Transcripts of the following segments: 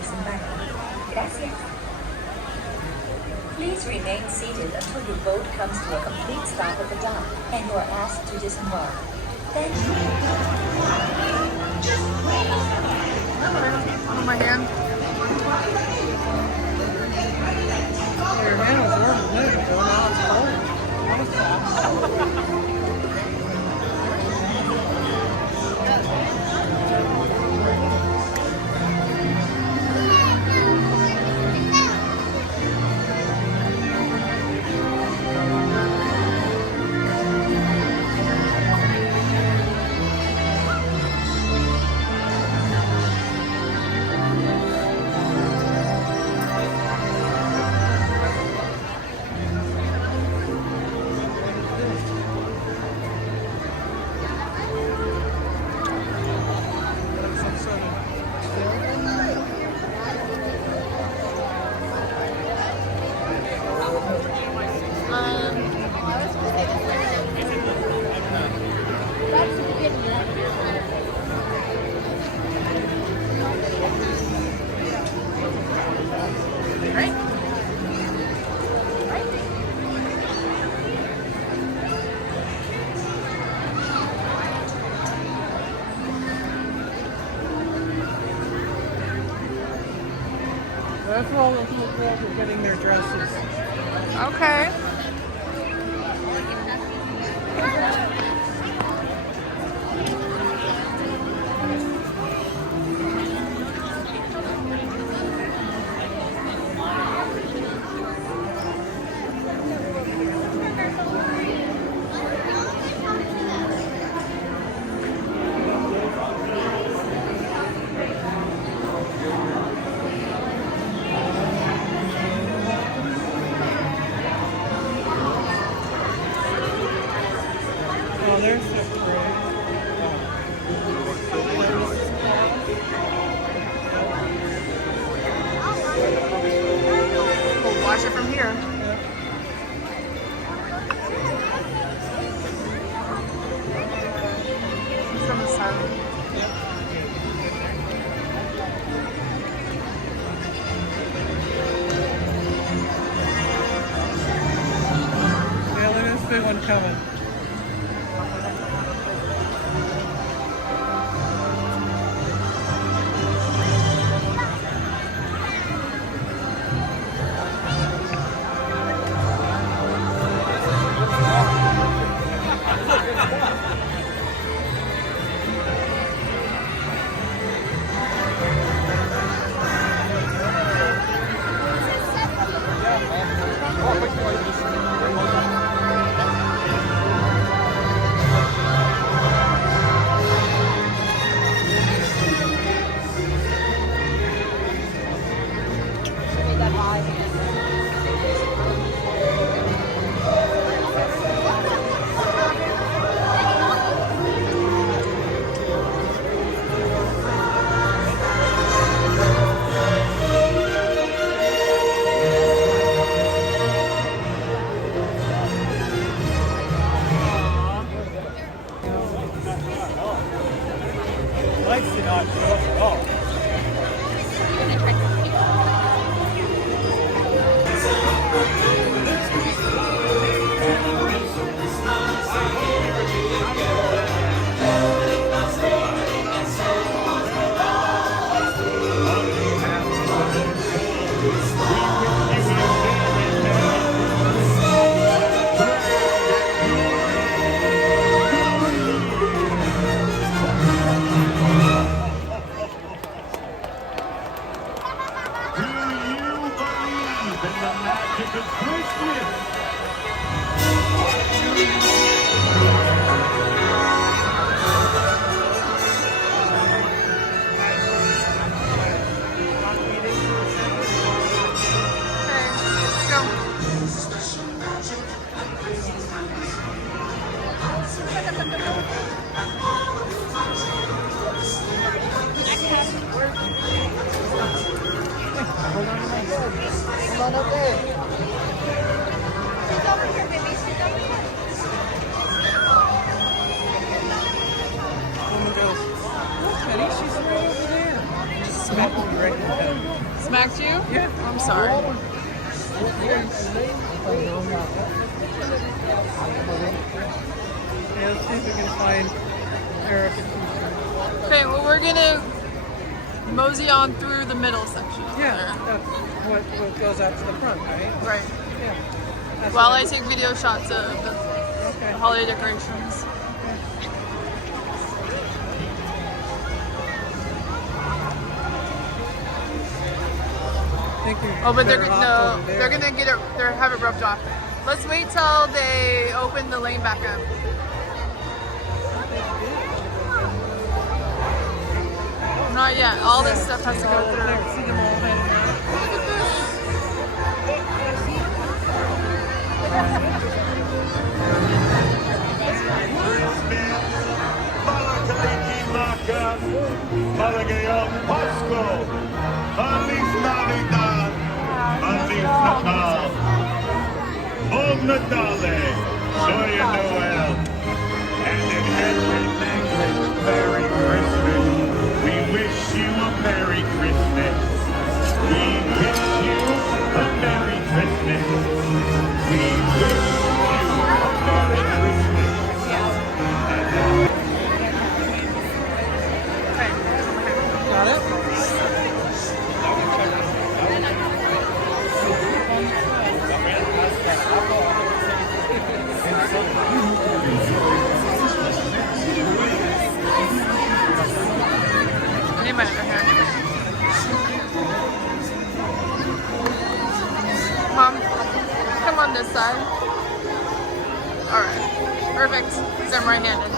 disembarque. Gracias. Please remain seated until your boat comes to a complete stop at the dock and you are asked to disembark. Thank you. On my hand. Your hand was warm a minute ago, now it's cold. That's where all those little girls are getting their dresses. Okay. Oh, there's the parade. We'll watch it from here. From the side. Yeah, look at this big one coming. Lights did not go up at all. Come on up there. She's over here, baby. She's over here. Woman goes, look, Penny, she's right over there. smacked me right in the head. Smacked you? Yeah. I'm sorry. Yeah, let's see if we can find Eric. Okay, well we're gonna mosey on through the middle section. Yeah, that's what goes out to the front, right? Right. Yeah. That's While what I take video shots of the Okay. holiday decorations. Thank you. Oh, but they're Better off no, over there. they're gonna get it. They have it roped off. Let's wait till they open the lane back up. Not yet. All this stuff has to go Oh, through. there, see them all hanging out? Look at this. Malagayang Pasko, Feliz Navidad, Feliz Natal, Bon Natale, Joyeux Noel, and in every language, Merry Christmas. We wish you a Merry Christmas. We wish you a Merry Christmas. We wish you a Merry Christmas. Got it? I need my other hand. Mom, come on this side. Alright. Perfect. Because I'm right-handed.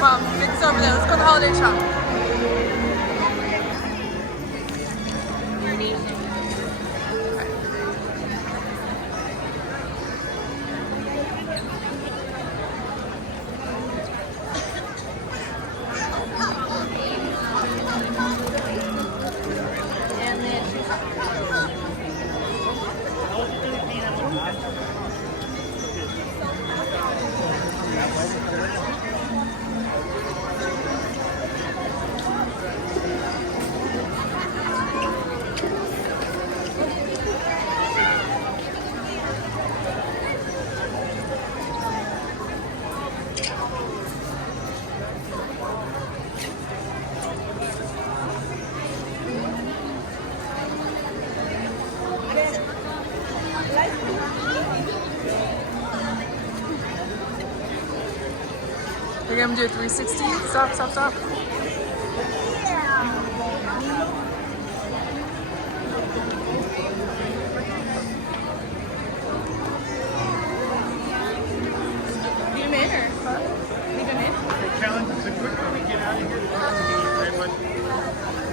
Mom, it's over there. Let's go to the holiday shop. You're gonna do a 360? Stop, stop, stop. The challenge is the quicker we get out of here, the more we can eat very much.